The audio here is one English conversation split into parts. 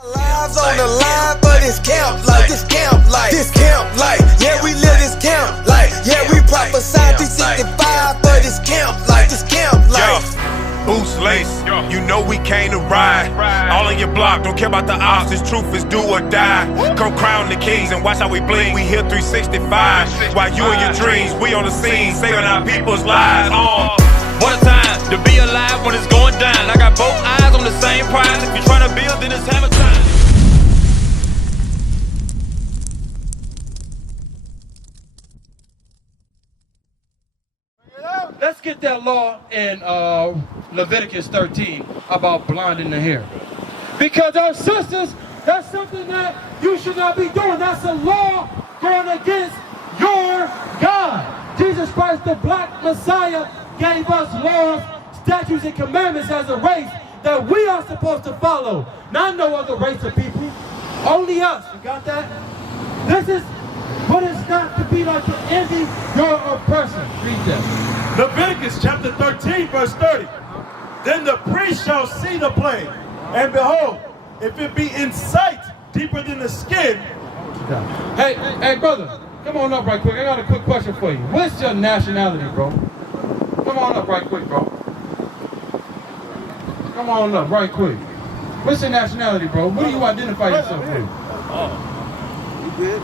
Lives on the line, but it's camp like, this camp like, yeah, we live this camp like, yeah, we prophesy 365, but it's camp like, Boost lace, you know we came to ride. All in your block, don't care about the odds, this truth is do or die. Come crown the kings and watch how we bling. We here 365. While you and your dreams, we on the scene, saving our people's lives. What a time to be alive when it's going down. I got both eyes on the same prize. If you're trying to build, then it's hammer time. Let's get that law in Leviticus 13 about blinding the hair. Because our sisters, that's something that you should not be doing. That's a law going against your God. Jesus Christ, the black Messiah, gave us laws, statutes, and commandments as a race that we are supposed to follow. Not no other race of people. Only us. You got that? This is what it's not to be like to envy your oppression. Read that. Leviticus chapter 13, verse 30. Then the priest shall see the plague, and behold, if it be in sight deeper than the skin. Hey, brother, come on up right quick. I got a quick question for you. What's your nationality, bro? Come on up right quick, bro. Come on up right quick. What's your nationality, bro? What do you identify yourself with? You good?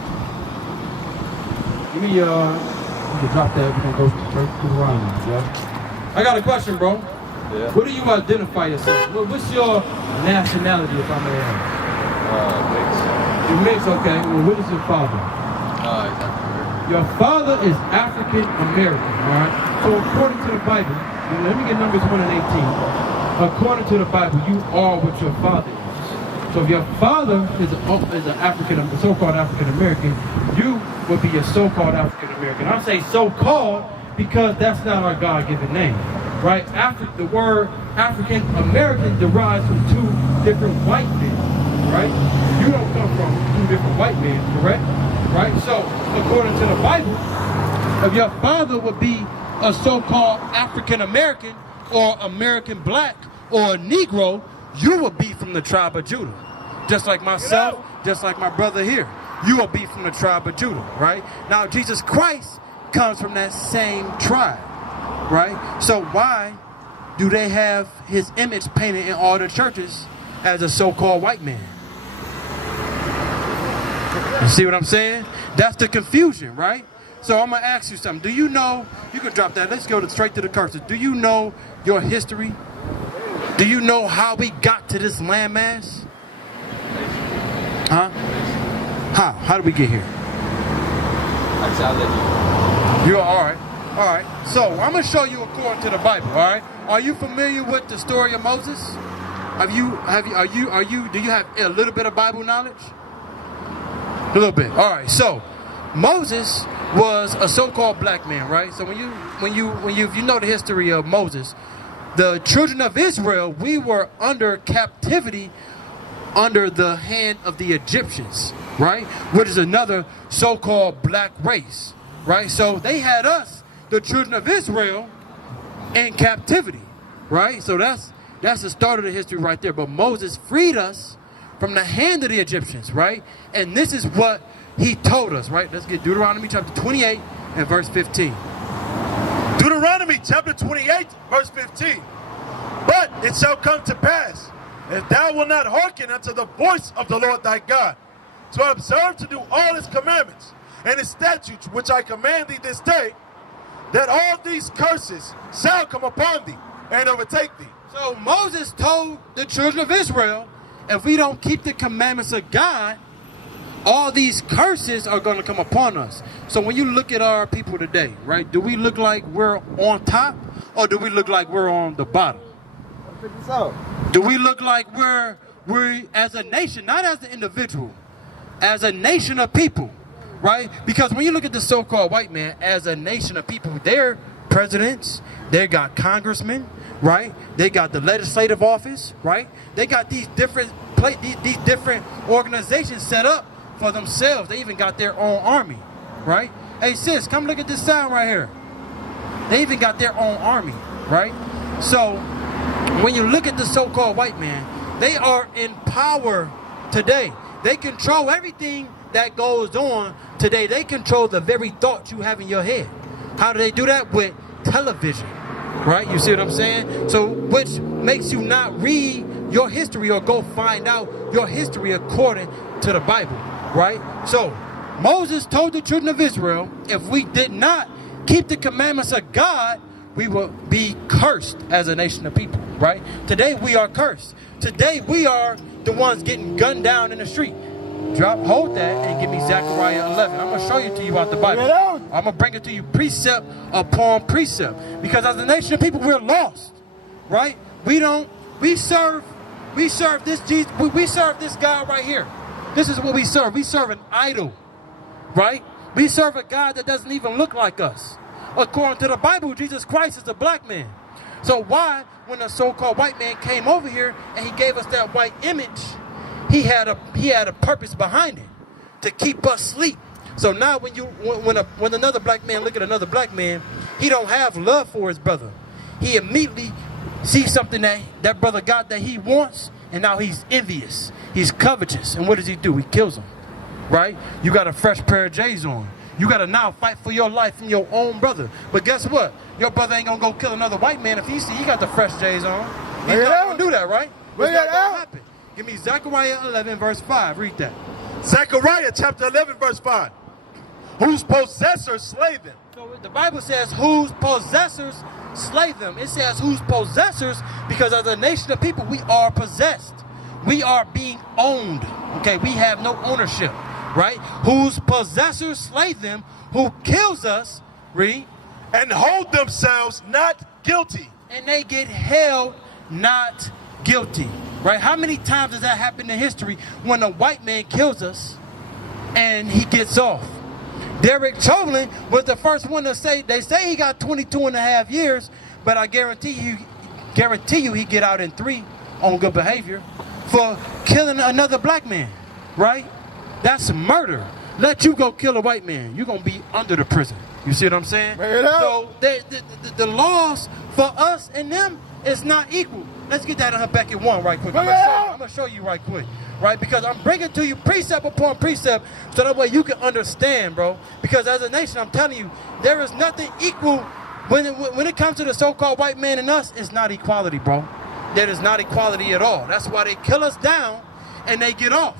Give me, you can drop that. We're going to go straight to the round, yeah? I got a question, bro. Yeah. What do you identify yourself? What's your nationality, if I may ask? Mixed. You're mixed, okay. Well, what is your father? He's African. Your father is African American, all right? So according to the Bible, let me get Numbers 1 and 18. According to the Bible, you are what your father is. So if your father is an so-called African American, you would be a so-called African American. I'm saying so-called because that's not our God-given name, right? The word African American derives from two different white men, right? You don't come from two different white men, correct? Right? So according to the Bible, if your father would be a so-called African American or American black or a Negro, you will be from the tribe of Judah. Just like myself, just like my brother here. You will be from the tribe of Judah, right? Now, Jesus Christ comes from that same tribe, right? So why do they have his image painted in all the churches as a so-called white man? You see what I'm saying? That's the confusion, right? So I'm going to ask you something. Do you know, you can drop that, let's go straight to the curses. Do you know your history? Do you know how we got to this landmass? Huh? How did we get here? You're all right. All right. So I'm gonna show you according to the Bible. All right. Are you familiar with the story of Moses? Do you have a little bit of Bible knowledge? A little bit. All right. So Moses was a so-called black man, right? So if you know the history of Moses, the children of Israel, we were under captivity under the hand of the Egyptians, right? Which is another so-called black race, right? So they had us, the children of Israel, in captivity, right? So that's the start of the history right there. But Moses freed us from the hand of the Egyptians, right? And this is what he told us, right? Let's get Deuteronomy chapter 28 and verse 15. Deuteronomy chapter 28, verse 15. But it shall come to pass, if thou wilt not hearken unto the voice of the Lord thy God, to observe to do all his commandments and his statutes which I command thee this day, that all these curses shall come upon thee and overtake thee. So Moses told the children of Israel, if we don't keep the commandments of God, all these curses are going to come upon us. So when you look at our people today, right, do we look like we're on top or do we look like we're on the bottom? Do we look like we're as a nation, not as an individual, as a nation of people, right? Because when you look at the so-called white man as a nation of people, they're presidents, they got congressmen, right? They got the legislative office, right? They got these different organizations set up for themselves. They even got their own army, right? Hey sis, come look at this sound right here. They even got their own army, right? So when you look at the so-called white man, they are in power today. They control everything that goes on today. They control the very thoughts you have in your head. How do they do that? With television, right? You see what I'm saying? So, which makes you not read your history or go find out your history according to the Bible, right? So, Moses told the children of Israel, if we did not keep the commandments of God, we will be cursed as a nation of people, right? Today we are cursed. Today we are the ones getting gunned down in the street. Hold that and give me Zechariah 11. I'm going to show you to you out the Bible. I'm going to bring it to you precept upon precept. Because as a nation of people, we're lost, right? We serve this Jesus. We serve this God right here. This is what we serve. We serve an idol, right? We serve a God that doesn't even look like us. According to the Bible, Jesus Christ is a black man. So why, when a so-called white man came over here and he gave us that white image, he had a purpose behind it, to keep us asleep. So now when another black man look at another black man, he don't have love for his brother. He immediately sees something that brother got that he wants, and now he's envious. He's covetous. And what does he do? He kills him, right? You got a fresh pair of J's on. You got to now fight for your life from your own brother. But guess what? Your brother ain't going to go kill another white man if he see he got the fresh J's on. He's not going to do that, right? What's not going to happen? Give me Zechariah 11, verse 5. Read that. Zechariah chapter 11, verse 5. Whose possessors slay them. So the Bible says, whose possessors slay them. It says, whose possessors, because as a nation of people, we are possessed. We are being owned. Okay, we have no ownership, right? Whose possessors slay them, who kills us, read, and hold themselves not guilty. and they get held not guilty, right? How many times has that happened in history when a white man kills us and he gets off? Derek Chauvin was the first one to say, they say he got 22.5 years, but I guarantee you he get out in 3 on good behavior for killing another black man, right? That's murder. Let you go kill a white man, you're going to be under the prison. You see what I'm saying? So the laws for us and them is not equal. Let's get that in Habakkuk 1 right quick. I'm going to show you right quick, right? Because I'm bringing to you precept upon precept so that way you can understand, bro. Because as a nation, I'm telling you, there is nothing equal when it comes to the so-called white man and us. It's not equality, bro. There is not equality at all. That's why they kill us down and they get off.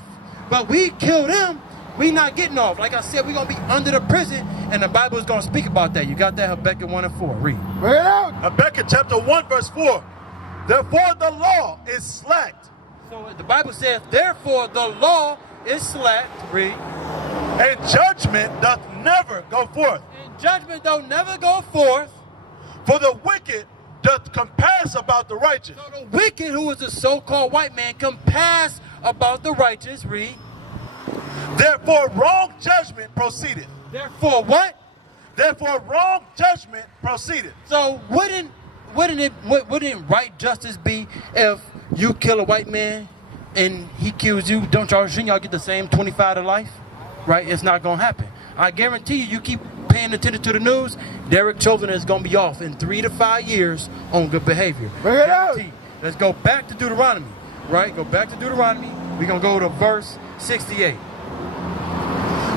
But we kill them, we not getting off. Like I said, we're going to be under the prison, and the Bible is going to speak about that. You got that? Habakkuk 1 and 4. Read. Bring it out. Habakkuk chapter 1, verse 4. Therefore the law is slacked. So the Bible says, therefore the law is slacked. Read. And judgment doth never go forth. And judgment don't never go forth. For the wicked doth compass about the righteous. So the wicked, who is a so-called white man, compass about the righteous. Read. Therefore wrong judgment proceedeth. Therefore what? Therefore wrong judgment proceedeth. So wouldn't right justice be if you kill a white man and he kills you? Shouldn't y'all get the same 25 to life? Right? It's not gonna happen. I guarantee you keep paying attention to the news, Derek Chauvin is gonna be off in 3 to 5 years on good behavior. Bring it out. Let's go back to Deuteronomy. Right? Go back to Deuteronomy. We're gonna go to verse 68.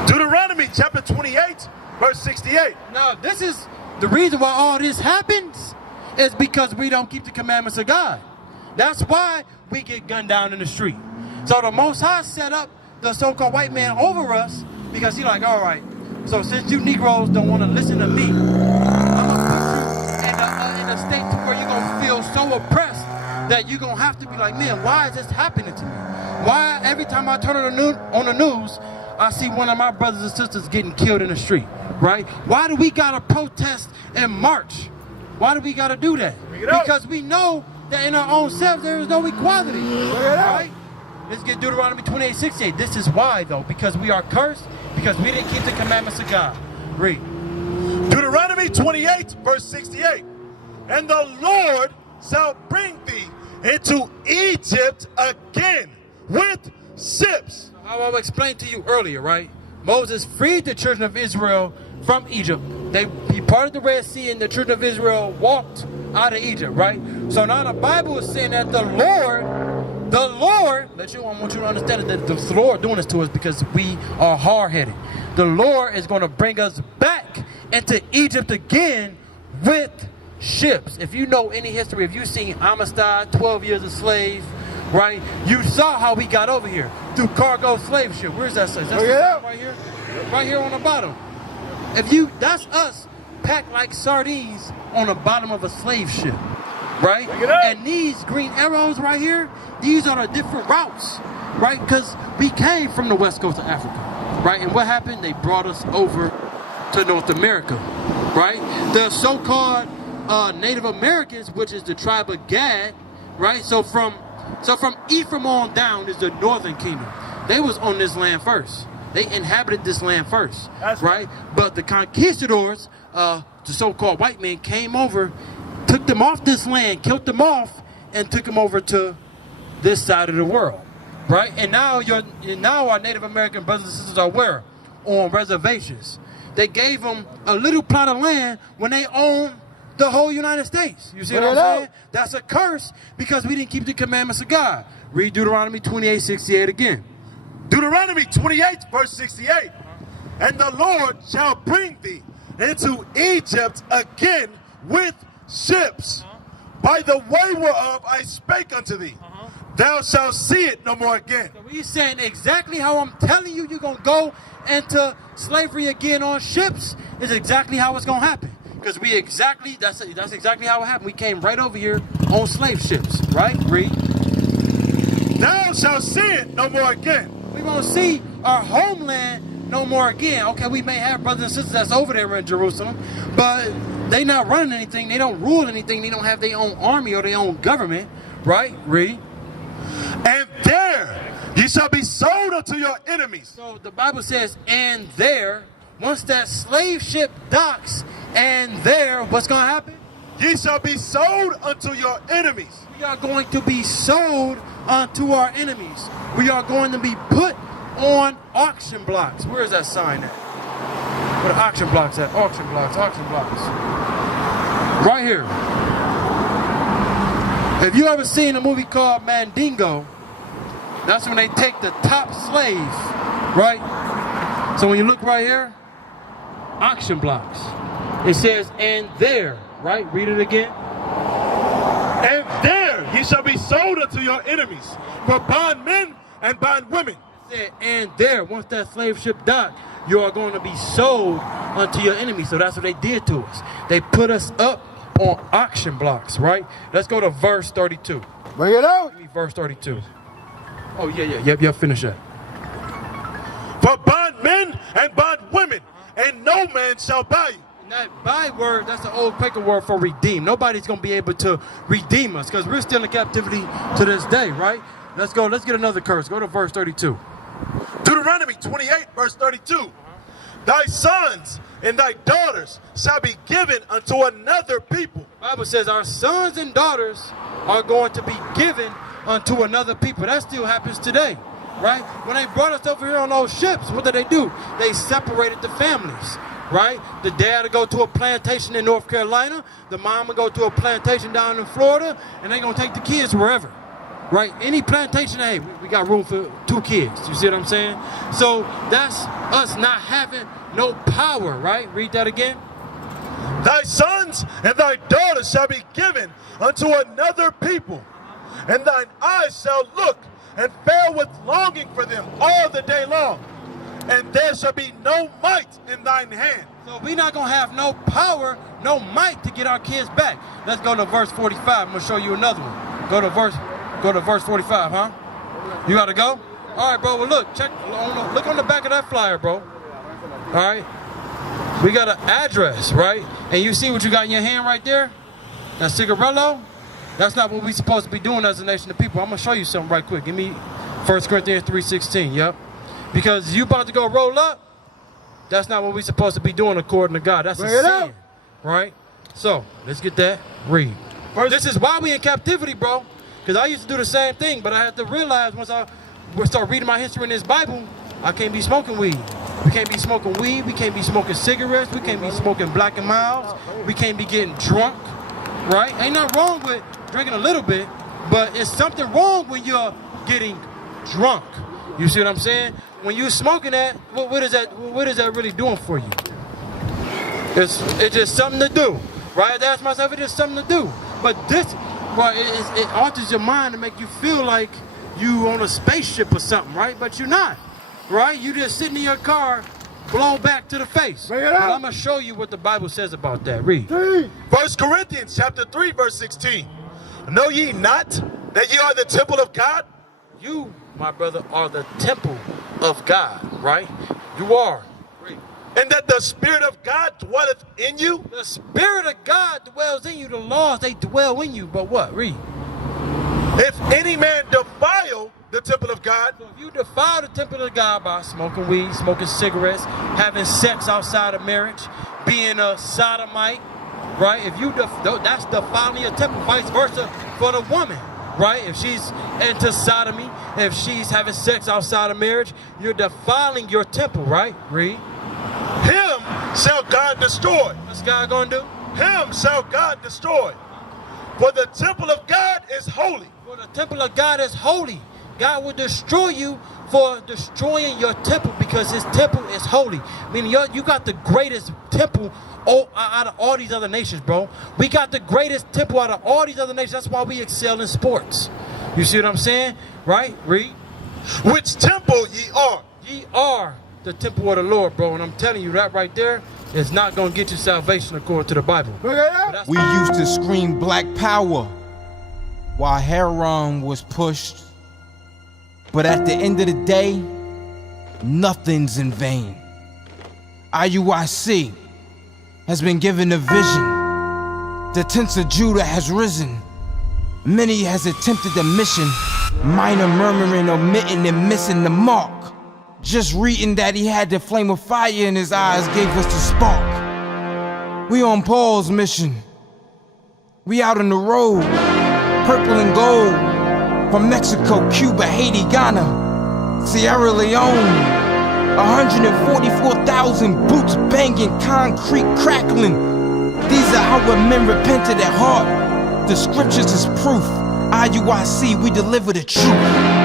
Deuteronomy chapter 28, verse 68. Now, this is the reason why all this happens is because we don't keep the commandments of God. That's why we get gunned down in the street. So the Most High set up the so-called white man over us because he's like, all right, so since you Negroes don't want to listen to me, I'm going to put you in a state to where you're going to feel so oppressed that you're going to have to be like, man, why is this happening to me? Why every time I turn on the news, I see one of my brothers and sisters getting killed in the street, right? Why do we got to protest and march? Why do we got to do that? Because we know that in our own selves there is no equality, right? Let's get Deuteronomy 28, 68. This is why, though, because we are cursed, because we didn't keep the commandments of God. Read. Deuteronomy 28, verse 68. And the Lord shall bring thee into Egypt again with ships. How I explained to you earlier, right? Moses freed the children of Israel from Egypt. He parted the Red Sea and the children of Israel walked out of Egypt, right? So now the Bible is saying that the Lord The Lord, I want you to understand that the Lord doing this to us because we are hard-headed. The Lord is going to bring us back into Egypt again with ships. If you know any history, if you've seen Amistad, 12 years a slave, right? You saw how we got over here through cargo slave ship. Where's that slave? That's right here, right here on the bottom. That's us packed like sardines on the bottom of a slave ship, right? And these green arrows right here, these are the different routes, right? Because we came from the west coast of Africa, right? And what happened? They brought us over to North America, right? The so-called Native Americans, which is the tribe of Gad, right? So from Ephraim on down is the northern kingdom. They was on this land first. They inhabited this land first, right? But the conquistadors, the so-called white men, came over, took them off this land, killed them off, and took them over to this side of the world, right? And now our Native American brothers and sisters are where? On reservations. They gave them a little plot of land when they owned the whole United States. You see what I'm saying? That's a curse because we didn't keep the commandments of God. Read Deuteronomy 28:68 again. Deuteronomy 28, verse 68. And the Lord shall bring thee into Egypt again with ships, by the way whereof I spake unto thee. Thou shalt see it no more again. So he's saying exactly how I'm telling you you're going to go into slavery again on ships is exactly how it's going to happen. Because that's exactly how it happened. We came right over here on slave ships, right? Read. Thou shalt see it no more again. We're going to see our homeland no more again. Okay, we may have brothers and sisters that's over there in Jerusalem, but they not running anything. They don't rule anything. They don't have their own army or their own government, right? Read. And there ye shall be sold unto your enemies. So the Bible says, and there, once that slave ship docks, and there, what's going to happen? Ye shall be sold unto your enemies. We are going to be sold unto our enemies. We are going to be put on auction blocks. Where is that sign at? Where the auction blocks at? Auction blocks, auction blocks. Right here. If you ever seen a movie called Mandingo, that's when they take the top slave, right? So when you look right here, auction blocks. It says, and there, right? Read it again. And there ye shall be sold unto your enemies, for bondmen and bondwomen. It said, and there, once that slave ship docked, you are going to be sold unto your enemies. So that's what they did to us. They put us up on auction blocks, right? Let's go to verse 32. Bring it out. Give me verse 32. Oh, yeah, finish that. For bondmen and bondwomen, and no man shall buy you. That buy word, that's the old Quaker word for redeem. Nobody's going to be able to redeem us because we're still in captivity to this day, right? Let's go. Let's get another curse. Go to verse 32. Deuteronomy 28, verse 32. Thy sons and thy daughters shall be given unto another people. The Bible says our sons and daughters are going to be given unto another people. That still happens today, right? When they brought us over here on those ships, what did they do? They separated the families. Right? The dad would go to a plantation in North Carolina, the mom would go to a plantation down in Florida, and they're going to take the kids wherever. Right? Any plantation, hey, we got room for 2 kids. You see what I'm saying? So that's us not having no power, right? Read that again. Thy sons and thy daughters shall be given unto another people, and thine eyes shall look and fail with longing for them all the day long. And there shall be no might in thine hand. So we're not going to have no power, no might to get our kids back. Let's go to verse 45. I'm going to show you another one. Go to verse 45, huh? You got to go? All right, bro. Well, look. Look on the back of that flyer, bro. All right. We got an address, right? And you see what you got in your hand right there? That cigarello? That's not what we're supposed to be doing as a nation of people. I'm going to show you something right quick. Give me 1 Corinthians 3:16. Yep. Because you about to go roll up, that's not what we're supposed to be doing according to God. That's a sin, right? So, let's get that. Read. This is why we in captivity, bro. Because I used to do the same thing, but I had to realize once I start reading my history in this Bible, I can't be smoking weed. We can't be smoking weed. We can't be smoking cigarettes. We can't be smoking Black and Milds. We can't be getting drunk, right? Ain't nothing wrong with drinking a little bit, but it's something wrong when you're getting drunk. You see what I'm saying? When you smoking that, what is that really doing for you? It's just something to do, right? I ask myself, it's just something to do. But this, right, it alters your mind to make you feel like you on a spaceship or something, right? But you're not, right? You just sitting in your car, blown back to the face. But I'm gonna show you what the Bible says about that. Read. 1 Corinthians chapter 3, verse 16. Know ye not that ye are the temple of God? You, my brother, are the temple of God, right? You are. Read. And that the Spirit of God dwelleth in you? The Spirit of God dwells in you. The laws, they dwell in you. But what? Read. If any man defile the temple of God. So if you defile the temple of God by smoking weed, smoking cigarettes, having sex outside of marriage, being a sodomite, right? If you that's defiling your temple. Vice versa for the woman, right? If she's into sodomy, if she's having sex outside of marriage, you're defiling your temple, right? Read. Him shall God destroy. What's God gonna do? Him shall God destroy. For the temple of God is holy. For the temple of God is holy. God will destroy you for destroying your temple because his temple is holy. Meaning you got the greatest temple out of all these other nations, bro. We got the greatest temple out of all these other nations. That's why we excel in sports. You see what I'm saying? Right? Read. Which temple ye are. Ye are the temple of the Lord, bro. And I'm telling you, that right there is not going to get you salvation according to the Bible. We used to scream black power while heroin was pushed. But at the end of the day, nothing's in vain. IUIC has been given a vision. The tents of Judah has risen. Many has attempted the mission. Minor murmuring, omitting, and missing the mark. Just reading that he had the flame of fire in his eyes gave us the spark. We on Paul's mission. We out on the road, purple and gold. From Mexico, Cuba, Haiti, Ghana, Sierra Leone. 144,000 boots banging, concrete crackling. These are our men repented at heart. The scriptures is proof. IUIC, we deliver the truth.